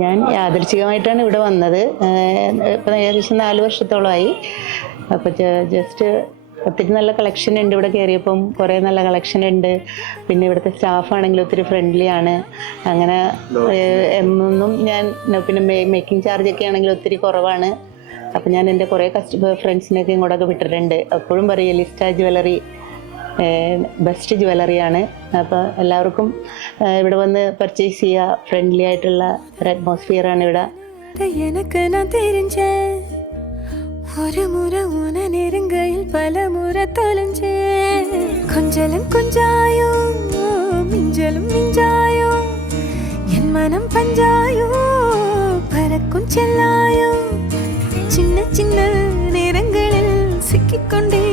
ഞാൻ യാദൃച്ഛികമായിട്ടാണ് ഇവിടെ വന്നത്. ഇപ്പം ഏകദേശം 4 വർഷത്തോളമായി. അപ്പോൾ ജസ്റ്റ് ഒത്തിരി നല്ല കളക്ഷൻ ഉണ്ട്. ഇവിടെ കയറിയപ്പം കുറേ നല്ല കളക്ഷൻ ഉണ്ട്. പിന്നെ ഇവിടുത്തെ സ്റ്റാഫാണെങ്കിലും ഒത്തിരി ഫ്രണ്ട്ലി ആണ്. അങ്ങനെ എന്നൊന്നും ഞാൻ പിന്നെ മേക്കിംഗ് ചാർജൊക്കെ ആണെങ്കിലും ഒത്തിരി കുറവാണ്. അപ്പം ഞാൻ എൻ്റെ കുറേ ഫ്രണ്ട്സിനെയൊക്കെ ഇങ്ങോട്ടൊക്കെ വിട്ടിട്ടുണ്ട്. എപ്പോഴും പറയും ലിസ്റ്റ ജ്വല്ലറി ബെസ്റ്റ് ജ്വല്ലറിയാണ്. അപ്പോൾ എല്ലാവർക്കും ഇവിടെ വന്ന് പർച്ചേസ് ചെയ്യുക. ഫ്രണ്ട്ലി ആയിട്ടുള്ള ഒരു അറ്റ്മോസ്ഫിയറാണ് ഇവിടെ. எனக்கு நான் தெரிஞ்சேன் ஒரு முறை உன நெருங்கையில் பல முறை தொலைஞ்சேன். கொஞ்சலும் கொஞ்சாயோ மிஞ்சலும் மிஞ்சாயோ என் மனம் பஞ்சாயோ பறக்கும் செல்லாயோ சின்ன சின்ன நேரங்களில் சிக்கிக்கொண்டே